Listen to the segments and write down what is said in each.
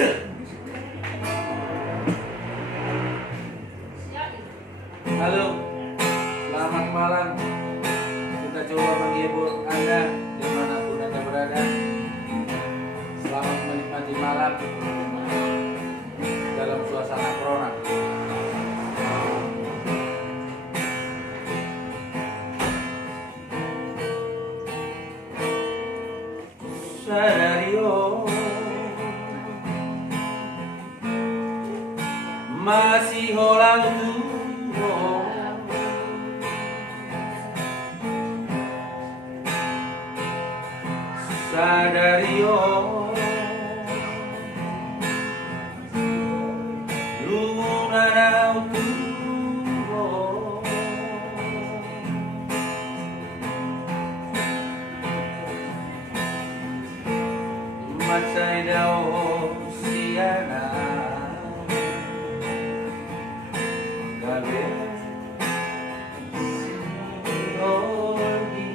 Halo, selamat malam. Kita coba menghibur Anda dimanapun Anda berada. Selamat menikmati malam dalam suasana corona. Sadario masih holang tuh Sadario lungunanau tuh Macai dao siana gabe sioli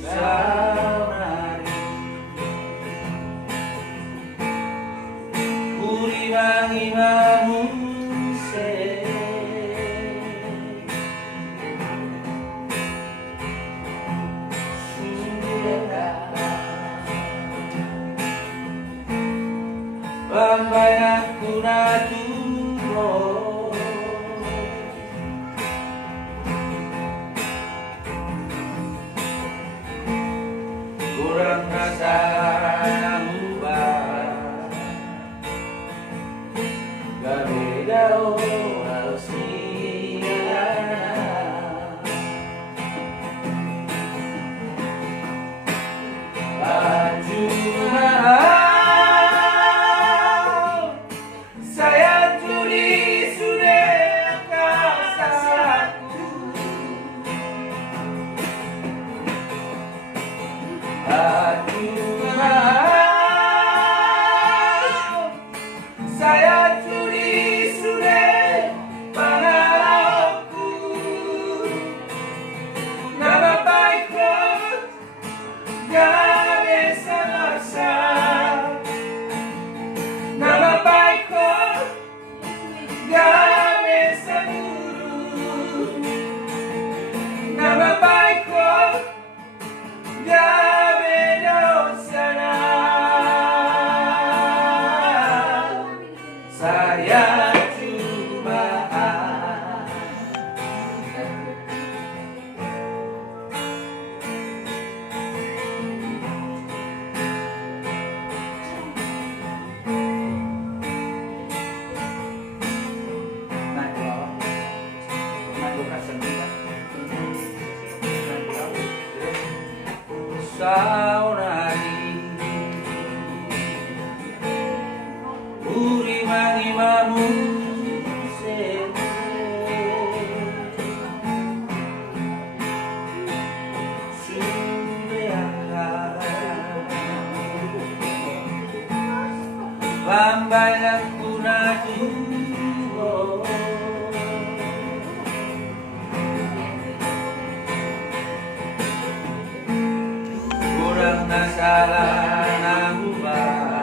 saunari kuribangi mamuse Lambai aku naturo kurang rasa ubah gabedao alsiana Ajuma saya curi sudah pangalaku nama baikku gak bisa masa nama baikku gak bisa guru nama baikku gak saya cuma saunari urimangi mamuse sudeaka lambai aku naturo kurang nasalah nambah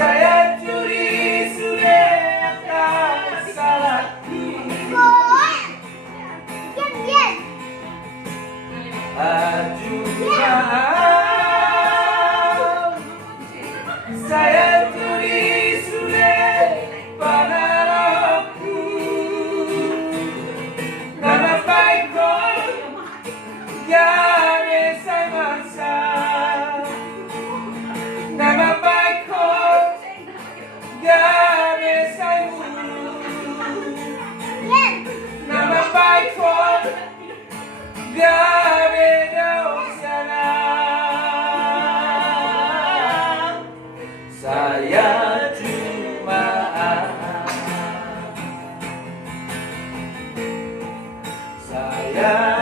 saya curi sudah tak salahku saya curi sudah pangalaku nama baikku gak bisa masa nama baikku gak bisa guru nama baikku gak beda sana saya cuma saya